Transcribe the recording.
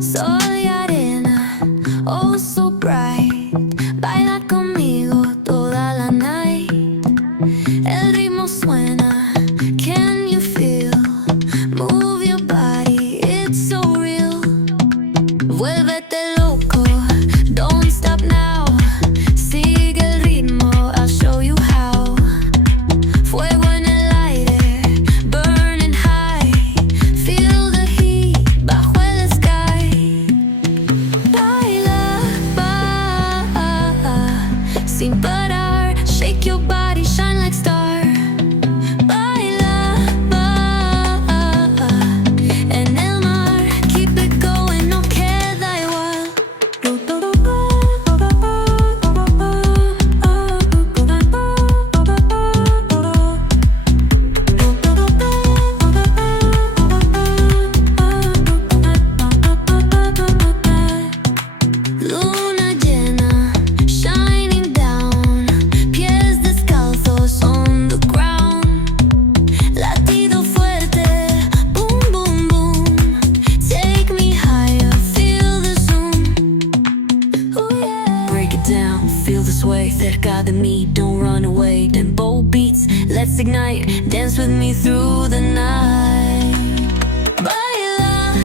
Sol y arena, oh so bright. Baila conmigo toda la night. El ritmo suena, can you feel? Move your body, it's so real. Vuélvete loco, don't stop now. Sigue el ritmo, I'll show you how. Fuego en el aire, burning high. Feel the heat bajo el sky. Baila, sin parar. Shake your body, shine like star. Baila, en el mar. Keep it going, no queda igual. Luna llena, shining down. Pies descalzos on the ground. Latido fuerte, boom, boom, boom. Take me higher, feel the zoom. Oh yeah. Break it down, feel the sway. Cerca de mí, don't run away. Tempo beats, let's ignite. Dance with me through the night.